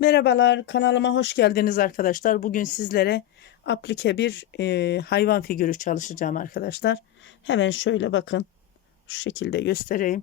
Merhabalar kanalıma hoş geldiniz arkadaşlar. Bugün sizlere aplike bir e, hayvan figürü çalışacağım arkadaşlar. Hemen şöyle bakın şu şekilde göstereyim.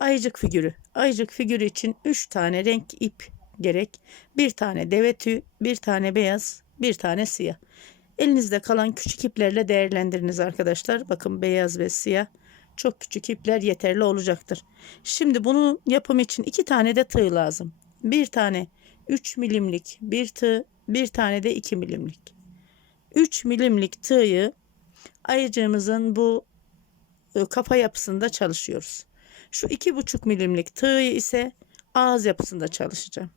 Ayıcık figürü. Ayıcık figürü için 3 tane renk ip gerek. Bir tane deve tüy, bir tane beyaz, bir tane siyah. Elinizde kalan küçük iplerle değerlendiriniz arkadaşlar. Bakın beyaz ve siyah. Çok küçük ipler yeterli olacaktır. Şimdi bunun yapım için iki tane de tığ lazım. Bir tane 3 milimlik bir tığ, bir tane de 2 milimlik. 3 milimlik tığı ayıcığımızın bu e, kafa yapısında çalışıyoruz. Şu 2,5 milimlik tığı ise ağız yapısında çalışacağım.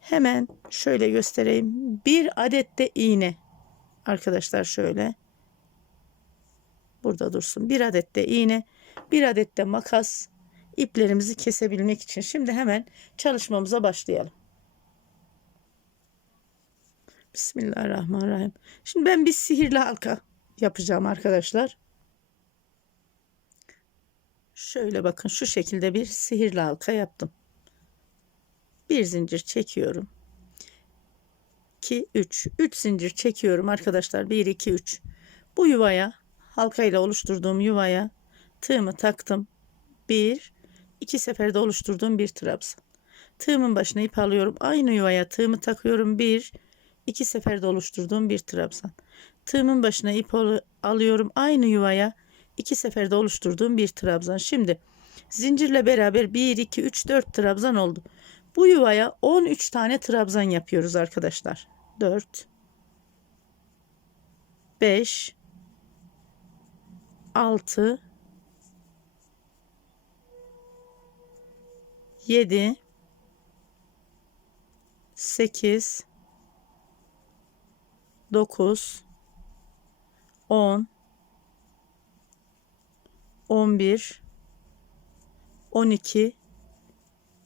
Hemen şöyle göstereyim. Bir adet de iğne. Arkadaşlar şöyle. Burada dursun. Bir adet de iğne, bir adet de makas iplerimizi kesebilmek için. Şimdi hemen çalışmamıza başlayalım. Bismillahirrahmanirrahim. Şimdi ben bir sihirli halka yapacağım arkadaşlar. Şöyle bakın şu şekilde bir sihirli halka yaptım. Bir zincir çekiyorum. 2 3 3 zincir çekiyorum arkadaşlar. 1 2 3. Bu yuvaya halka ile oluşturduğum yuvaya tığımı taktım. 1 2 seferde oluşturduğum bir trabzan. Tığımın başına ip alıyorum. Aynı yuvaya tığımı takıyorum. 1 2 seferde oluşturduğum bir trabzan. Tığımın başına ip al- alıyorum. Aynı yuvaya iki seferde oluşturduğum bir trabzan. Şimdi zincirle beraber 1 2 3 4 trabzan oldu. Bu yuvaya 13 tane trabzan yapıyoruz arkadaşlar. 4 5 6 7 8 9 10 11 12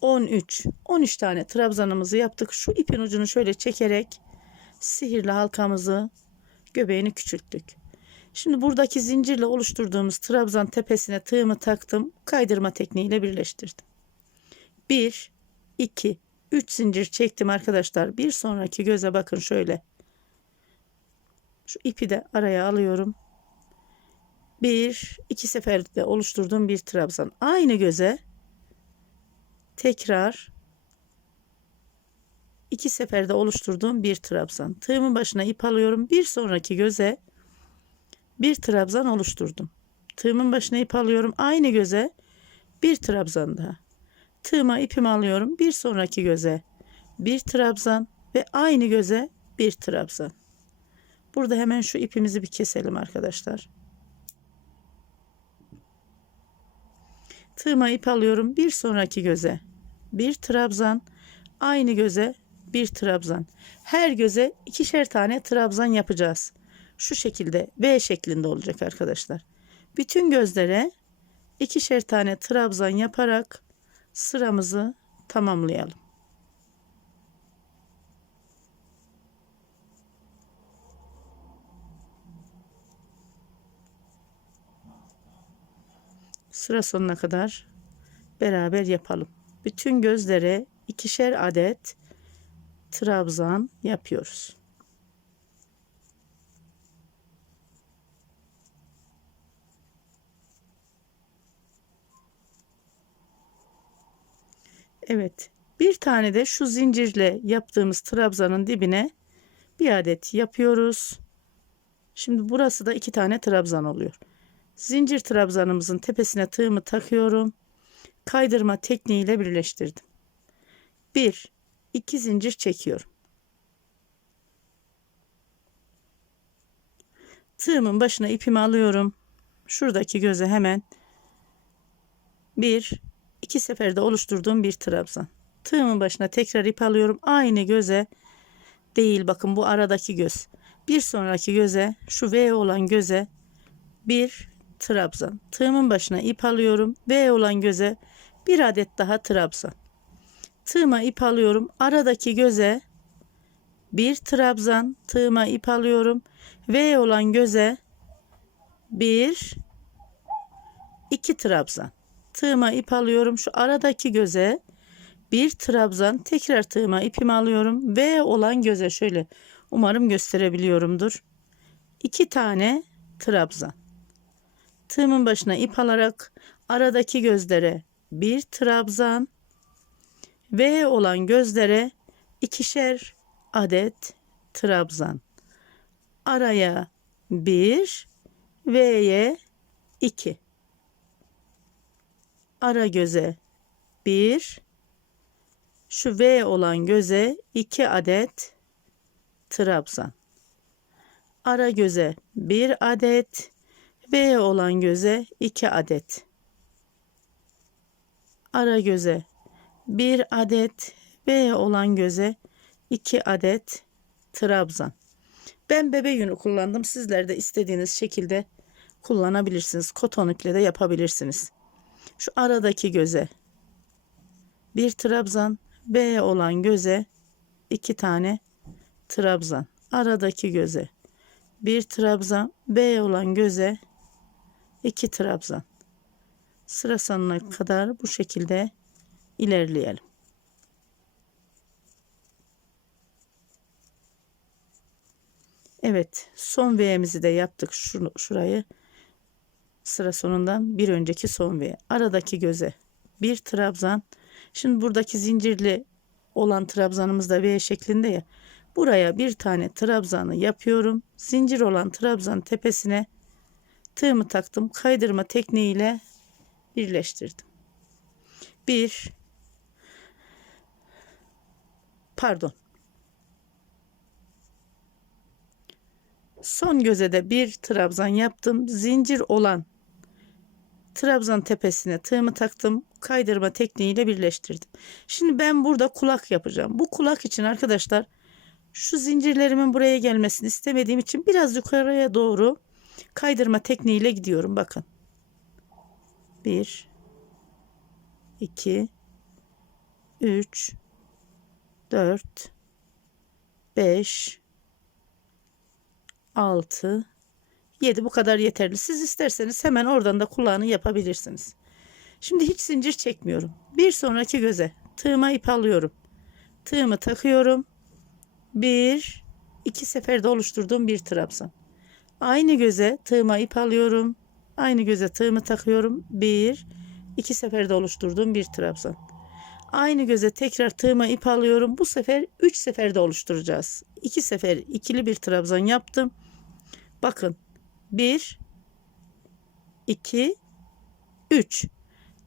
13 13 tane trabzanımızı yaptık. Şu ipin ucunu şöyle çekerek sihirli halkamızı göbeğini küçülttük. Şimdi buradaki zincirle oluşturduğumuz trabzan tepesine tığımı taktım. Kaydırma tekniğiyle birleştirdim. 1 2 3 zincir çektim arkadaşlar. Bir sonraki göze bakın şöyle. Şu ipi de araya alıyorum. Bir, iki seferde oluşturduğum bir trabzan. Aynı göze tekrar iki seferde oluşturduğum bir trabzan. Tığımın başına ip alıyorum. Bir sonraki göze bir trabzan oluşturdum. Tığımın başına ip alıyorum. Aynı göze bir trabzan daha. Tığıma ipimi alıyorum. Bir sonraki göze bir trabzan ve aynı göze bir trabzan. Burada hemen şu ipimizi bir keselim arkadaşlar. Tığıma ip alıyorum. Bir sonraki göze bir trabzan. Aynı göze bir trabzan. Her göze ikişer tane trabzan yapacağız. Şu şekilde V şeklinde olacak arkadaşlar. Bütün gözlere ikişer tane trabzan yaparak sıramızı tamamlayalım. Sıra sonuna kadar beraber yapalım. Bütün gözlere ikişer adet trabzan yapıyoruz. Evet. Bir tane de şu zincirle yaptığımız trabzanın dibine bir adet yapıyoruz. Şimdi burası da iki tane trabzan oluyor. Zincir trabzanımızın tepesine tığımı takıyorum. Kaydırma tekniğiyle birleştirdim. Bir, iki zincir çekiyorum. Tığımın başına ipimi alıyorum. Şuradaki göze hemen bir, iki seferde oluşturduğum bir trabzan. Tığımın başına tekrar ip alıyorum. Aynı göze değil bakın bu aradaki göz. Bir sonraki göze şu V olan göze bir trabzan. Tığımın başına ip alıyorum. V olan göze bir adet daha trabzan. Tığıma ip alıyorum. Aradaki göze bir trabzan. Tığıma ip alıyorum. V olan göze bir iki trabzan. Tığıma ip alıyorum. Şu aradaki göze bir trabzan tekrar tığıma ipimi alıyorum ve olan göze şöyle umarım gösterebiliyorumdur. İki tane trabzan. Tığımın başına ip alarak aradaki gözlere bir trabzan ve olan gözlere ikişer adet trabzan. Araya bir V'ye iki. Ara göze bir. Şu V olan göze iki adet trabzan. Ara göze bir adet. V olan göze iki adet. Ara göze bir adet. V olan göze iki adet trabzan. Ben bebe yünü kullandım. Sizler de istediğiniz şekilde kullanabilirsiniz. Koton iple de yapabilirsiniz. Şu aradaki göze bir trabzan, B olan göze iki tane trabzan. Aradaki göze bir trabzan, B olan göze iki trabzan. Sıra sonuna kadar bu şekilde ilerleyelim. Evet, son V'mizi de yaptık şunu, şurayı. Sıra sonundan bir önceki son V. Aradaki göze bir trabzan. Şimdi buradaki zincirli olan trabzanımız da V şeklinde ya. Buraya bir tane trabzanı yapıyorum. Zincir olan trabzan tepesine tığımı taktım. Kaydırma tekniğiyle birleştirdim. Bir pardon Son göze de bir trabzan yaptım. Zincir olan trabzan tepesine tığımı taktım. Kaydırma tekniğiyle birleştirdim. Şimdi ben burada kulak yapacağım. Bu kulak için arkadaşlar şu zincirlerimin buraya gelmesini istemediğim için biraz yukarıya doğru kaydırma tekniğiyle gidiyorum. Bakın. 1 2 3 4 5 6 7 bu kadar yeterli. Siz isterseniz hemen oradan da kulağını yapabilirsiniz. Şimdi hiç zincir çekmiyorum. Bir sonraki göze tığıma ip alıyorum. Tığımı takıyorum. Bir, iki seferde oluşturduğum bir trabzan. Aynı göze tığıma ip alıyorum. Aynı göze tığımı takıyorum. Bir, iki seferde oluşturduğum bir trabzan. Aynı göze tekrar tığıma ip alıyorum. Bu sefer 3 seferde oluşturacağız. 2 sefer ikili bir trabzan yaptım. Bakın 1 2 3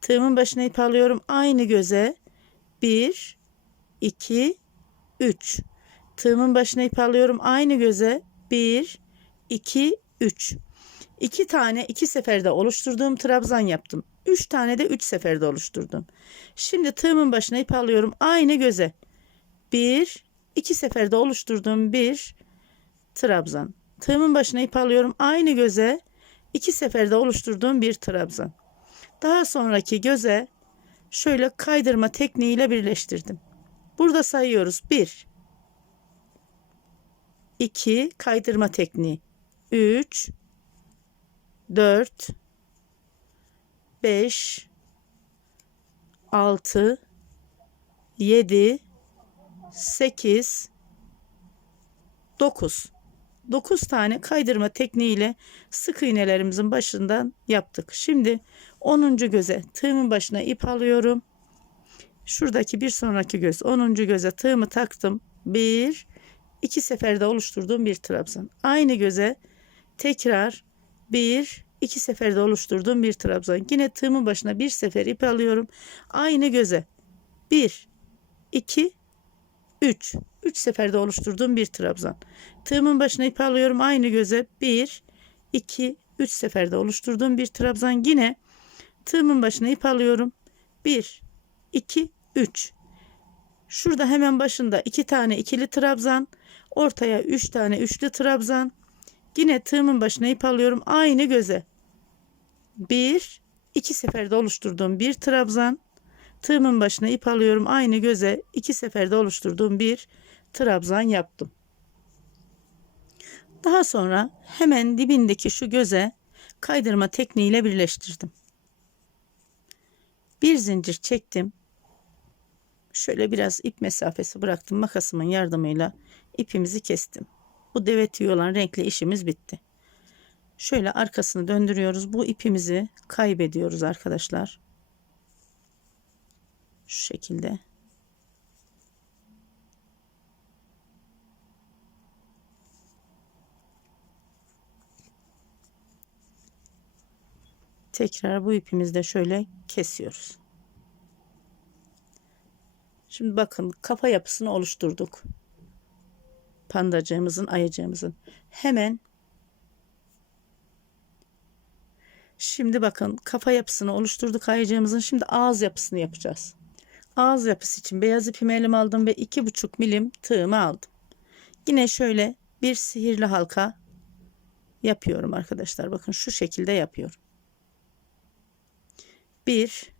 tığımın başına ip alıyorum. Aynı göze 1 2 3 tığımın başına ip alıyorum. Aynı göze 1 2 3 2 tane 2 seferde oluşturduğum trabzan yaptım. 3 tane de 3 seferde oluşturdum. Şimdi tığımın başına ip alıyorum. Aynı göze. 1 2 seferde oluşturduğum bir trabzan. Tığımın başına ip alıyorum. Aynı göze 2 seferde oluşturduğum bir trabzan. Daha sonraki göze şöyle kaydırma tekniğiyle birleştirdim. Burada sayıyoruz. 1 2 kaydırma tekniği. 3 4 5 6 7 8 9 9 tane kaydırma tekniğiyle sık iğnelerimizin başından yaptık. Şimdi 10. göze tığımın başına ip alıyorum. Şuradaki bir sonraki göz 10. göze tığımı taktım. 1 2 seferde oluşturduğum bir trabzan. Aynı göze tekrar 1 2 seferde oluşturduğum bir trabzan. Yine tığımın başına bir sefer ip alıyorum. Aynı göze 1 2 3 3 seferde oluşturduğum bir trabzan. Tığımın başına ip alıyorum. Aynı göze 1 2 3 seferde oluşturduğum bir trabzan. Yine tığımın başına ip alıyorum. 1 2 3 Şurada hemen başında 2 tane ikili trabzan, ortaya 3 tane üçlü trabzan. Yine tığımın başına ip alıyorum. Aynı göze. 1 2 seferde oluşturduğum bir trabzan. Tığımın başına ip alıyorum. Aynı göze iki seferde oluşturduğum bir trabzan yaptım. Daha sonra hemen dibindeki şu göze kaydırma tekniğiyle birleştirdim. Bir zincir çektim. Şöyle biraz ip mesafesi bıraktım. Makasımın yardımıyla ipimizi kestim. Bu deve tüyü olan renkli işimiz bitti. Şöyle arkasını döndürüyoruz. Bu ipimizi kaybediyoruz arkadaşlar. Şu şekilde. Tekrar bu ipimizi de şöyle kesiyoruz. Şimdi bakın kafa yapısını oluşturduk. Pandacığımızın, ayıcığımızın. Hemen Şimdi bakın kafa yapısını oluşturduk ayıcığımızın. Şimdi ağız yapısını yapacağız. Ağız yapısı için beyaz ipimi elime aldım ve iki buçuk milim tığımı aldım. Yine şöyle bir sihirli halka yapıyorum arkadaşlar. Bakın şu şekilde yapıyorum. 1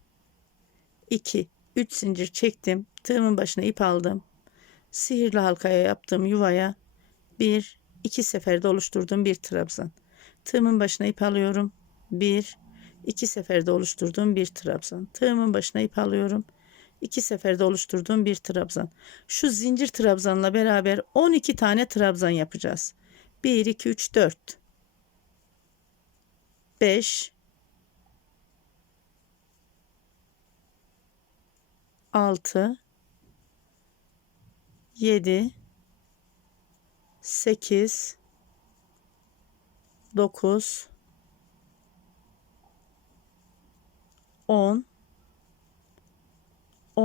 2 3 zincir çektim. Tığımın başına ip aldım. Sihirli halkaya yaptığım yuvaya bir iki seferde oluşturduğum bir trabzan. Tığımın başına ip alıyorum. Bir iki seferde oluşturduğum bir trabzan. Tığımın başına ip alıyorum. İki seferde oluşturduğum bir trabzan. Şu zincir trabzanla beraber 12 tane trabzan yapacağız. 1 2 3 4 5 6 7 8 9 10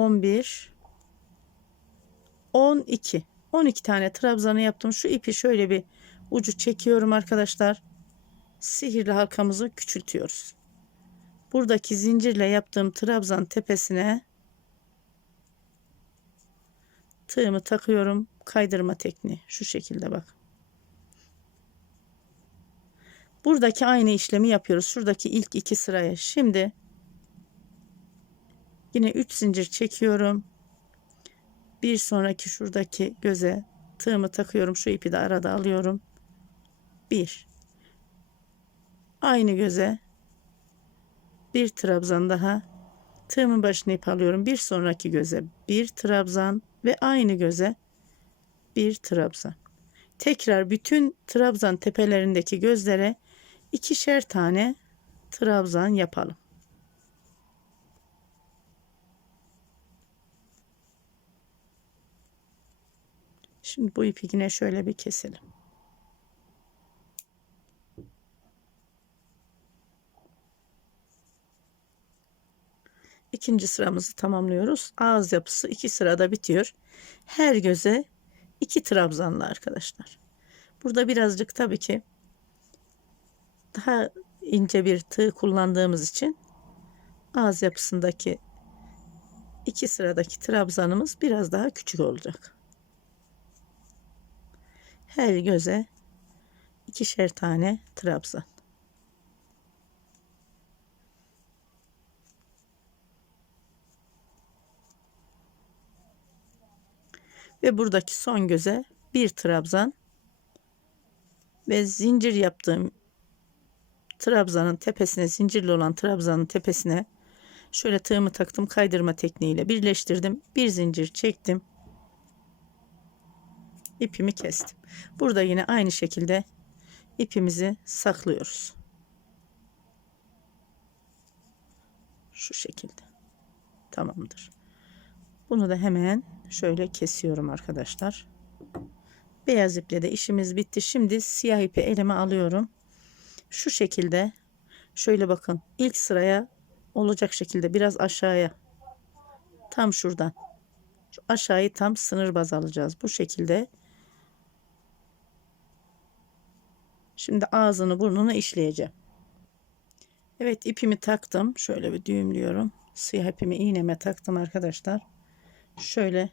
11 12 12 tane trabzanı yaptım. Şu ipi şöyle bir ucu çekiyorum arkadaşlar. Sihirli halkamızı küçültüyoruz. Buradaki zincirle yaptığım trabzan tepesine tığımı takıyorum. Kaydırma tekniği şu şekilde bak. Buradaki aynı işlemi yapıyoruz. Şuradaki ilk iki sıraya. Şimdi yine 3 zincir çekiyorum. Bir sonraki şuradaki göze tığımı takıyorum. Şu ipi de arada alıyorum. 1 Aynı göze bir trabzan daha tığımın başına ip alıyorum. Bir sonraki göze bir trabzan ve aynı göze bir trabzan. Tekrar bütün trabzan tepelerindeki gözlere ikişer tane trabzan yapalım. Şimdi bu ipi yine şöyle bir keselim. İkinci sıramızı tamamlıyoruz. Ağız yapısı iki sırada bitiyor. Her göze iki trabzanlı arkadaşlar. Burada birazcık tabii ki daha ince bir tığ kullandığımız için ağız yapısındaki iki sıradaki trabzanımız biraz daha küçük olacak. Her göze ikişer tane trabzan. Ve buradaki son göze bir trabzan ve zincir yaptığım trabzanın tepesine zincirli olan trabzanın tepesine şöyle tığımı taktım kaydırma tekniğiyle birleştirdim. Bir zincir çektim. İpimi kestim. Burada yine aynı şekilde ipimizi saklıyoruz. Şu şekilde. Tamamdır. Bunu da hemen şöyle kesiyorum arkadaşlar. Beyaz iple de işimiz bitti. Şimdi siyah ipi elime alıyorum. Şu şekilde şöyle bakın ilk sıraya olacak şekilde biraz aşağıya tam şuradan şu aşağıyı tam sınır baz alacağız. Bu şekilde Şimdi ağzını burnunu işleyeceğim. Evet ipimi taktım. Şöyle bir düğümlüyorum. Siyah ipimi iğneme taktım arkadaşlar. Şöyle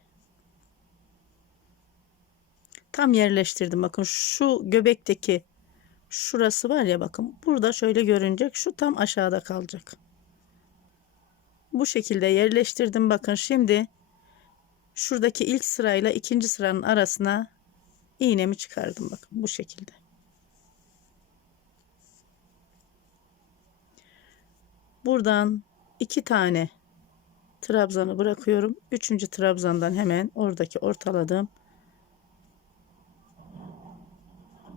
tam yerleştirdim. Bakın şu göbekteki şurası var ya bakın burada şöyle görünecek. Şu tam aşağıda kalacak. Bu şekilde yerleştirdim. Bakın şimdi şuradaki ilk sırayla ikinci sıranın arasına iğnemi çıkardım. Bakın bu şekilde. Buradan iki tane trabzanı bırakıyorum. Üçüncü trabzandan hemen oradaki ortaladığım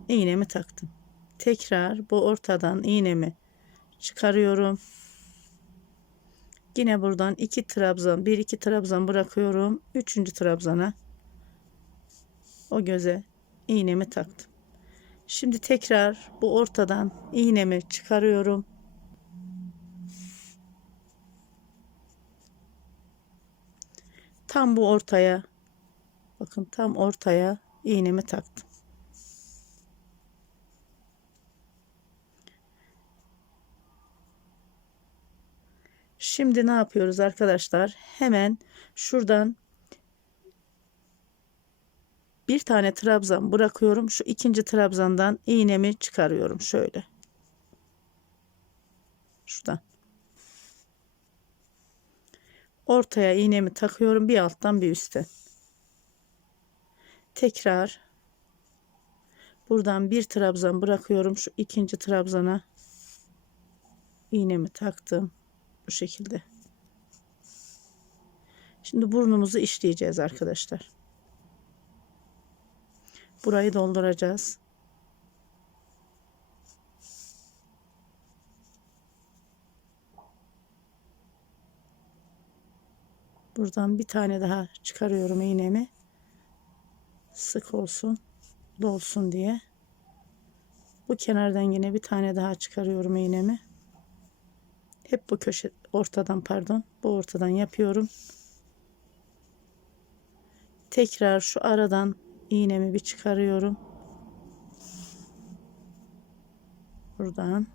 iğnemi taktım. Tekrar bu ortadan iğnemi çıkarıyorum. Yine buradan iki trabzan, bir iki trabzan bırakıyorum. Üçüncü trabzana o göze iğnemi taktım. Şimdi tekrar bu ortadan iğnemi çıkarıyorum. Tam bu ortaya bakın tam ortaya iğnemi taktım. Şimdi ne yapıyoruz arkadaşlar? Hemen şuradan bir tane trabzan bırakıyorum. Şu ikinci trabzandan iğnemi çıkarıyorum şöyle. Şuradan. Ortaya iğnemi takıyorum bir alttan bir üstten. Tekrar buradan bir trabzan bırakıyorum. Şu ikinci trabzana iğnemi taktım. Bu şekilde. Şimdi burnumuzu işleyeceğiz arkadaşlar. Burayı dolduracağız. Buradan bir tane daha çıkarıyorum iğnemi. Sık olsun, dolsun diye. Bu kenardan yine bir tane daha çıkarıyorum iğnemi. Hep bu köşe ortadan pardon, bu ortadan yapıyorum. Tekrar şu aradan iğnemi bir çıkarıyorum. Buradan.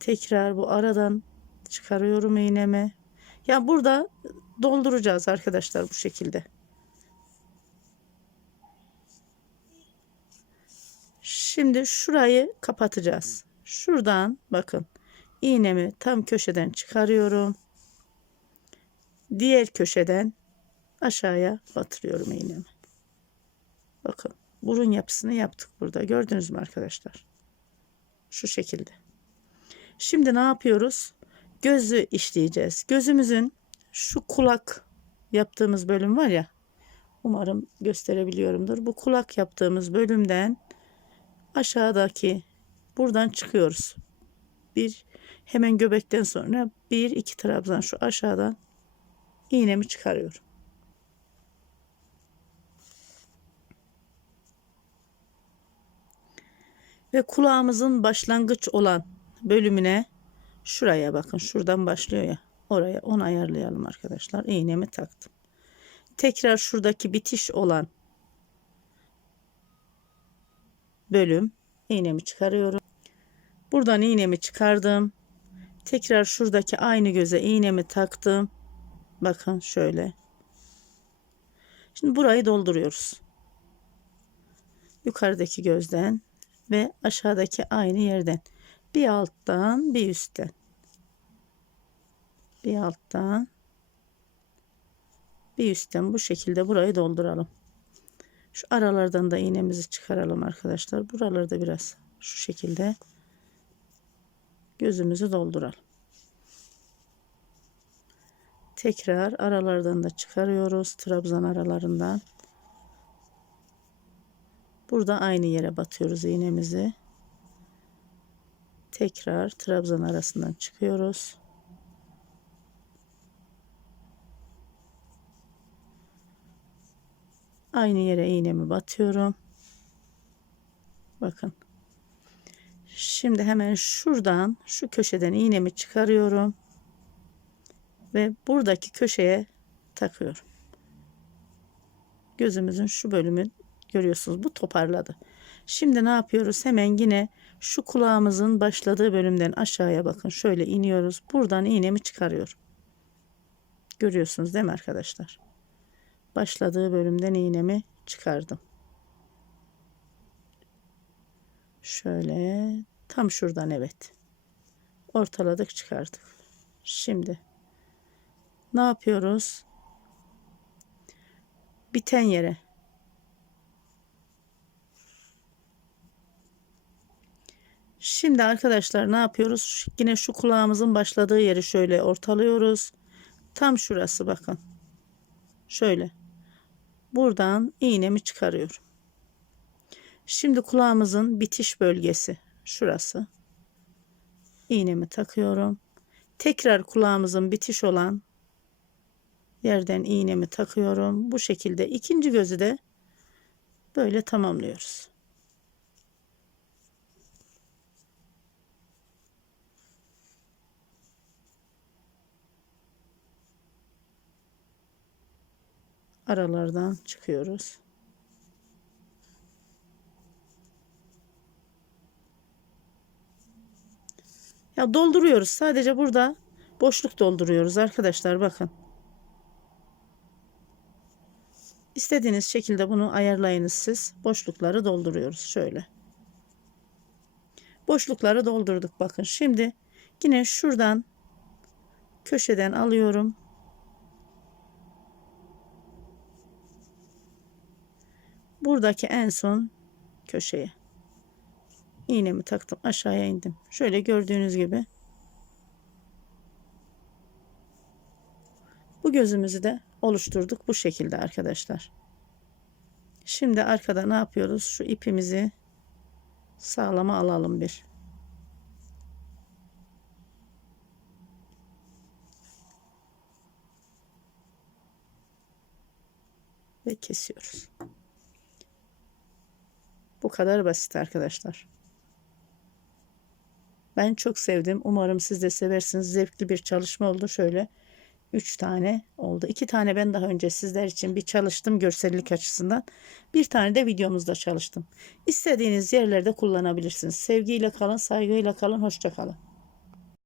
Tekrar bu aradan çıkarıyorum iğnemi. Ya burada dolduracağız arkadaşlar bu şekilde. Şimdi şurayı kapatacağız. Şuradan bakın iğnemi tam köşeden çıkarıyorum. Diğer köşeden aşağıya batırıyorum iğnemi. Bakın burun yapısını yaptık burada. Gördünüz mü arkadaşlar? Şu şekilde. Şimdi ne yapıyoruz? Gözü işleyeceğiz. Gözümüzün şu kulak yaptığımız bölüm var ya. Umarım gösterebiliyorumdur. Bu kulak yaptığımız bölümden aşağıdaki buradan çıkıyoruz. Bir hemen göbekten sonra bir iki trabzan şu aşağıdan iğnemi çıkarıyorum. Ve kulağımızın başlangıç olan bölümüne şuraya bakın şuradan başlıyor ya. Oraya onu ayarlayalım arkadaşlar. İğnemi taktım. Tekrar şuradaki bitiş olan bölüm iğnemi çıkarıyorum. Buradan iğnemi çıkardım. Tekrar şuradaki aynı göze iğnemi taktım. Bakın şöyle. Şimdi burayı dolduruyoruz. Yukarıdaki gözden ve aşağıdaki aynı yerden bir alttan bir üstten bir alttan bir üstten bu şekilde burayı dolduralım. Şu aralardan da iğnemizi çıkaralım arkadaşlar. Buralarda biraz şu şekilde gözümüzü dolduralım. Tekrar aralardan da çıkarıyoruz. Trabzan aralarından. Burada aynı yere batıyoruz iğnemizi tekrar trabzan arasından çıkıyoruz. Aynı yere iğnemi batıyorum. Bakın. Şimdi hemen şuradan şu köşeden iğnemi çıkarıyorum. Ve buradaki köşeye takıyorum. Gözümüzün şu bölümü görüyorsunuz. Bu toparladı. Şimdi ne yapıyoruz? Hemen yine şu kulağımızın başladığı bölümden aşağıya bakın. Şöyle iniyoruz. Buradan iğnemi çıkarıyorum. Görüyorsunuz değil mi arkadaşlar? Başladığı bölümden iğnemi çıkardım. Şöyle tam şuradan evet. Ortaladık çıkardık. Şimdi ne yapıyoruz? Biten yere Şimdi arkadaşlar ne yapıyoruz? Yine şu kulağımızın başladığı yeri şöyle ortalıyoruz. Tam şurası bakın. Şöyle. Buradan iğnemi çıkarıyorum. Şimdi kulağımızın bitiş bölgesi şurası. İğnemi takıyorum. Tekrar kulağımızın bitiş olan yerden iğnemi takıyorum. Bu şekilde ikinci gözü de böyle tamamlıyoruz. Aralardan çıkıyoruz. Ya dolduruyoruz. Sadece burada boşluk dolduruyoruz arkadaşlar bakın. İstediğiniz şekilde bunu ayarlayınız siz. Boşlukları dolduruyoruz şöyle. Boşlukları doldurduk bakın. Şimdi yine şuradan köşeden alıyorum. Buradaki en son köşeye iğnemi taktım aşağıya indim. Şöyle gördüğünüz gibi bu gözümüzü de oluşturduk bu şekilde arkadaşlar. Şimdi arkada ne yapıyoruz? Şu ipimizi sağlama alalım bir. Ve kesiyoruz. Bu kadar basit arkadaşlar. Ben çok sevdim. Umarım siz de seversiniz. Zevkli bir çalışma oldu. Şöyle 3 tane oldu. 2 tane ben daha önce sizler için bir çalıştım görsellik açısından. Bir tane de videomuzda çalıştım. İstediğiniz yerlerde kullanabilirsiniz. Sevgiyle kalın, saygıyla kalın, hoşça kalın.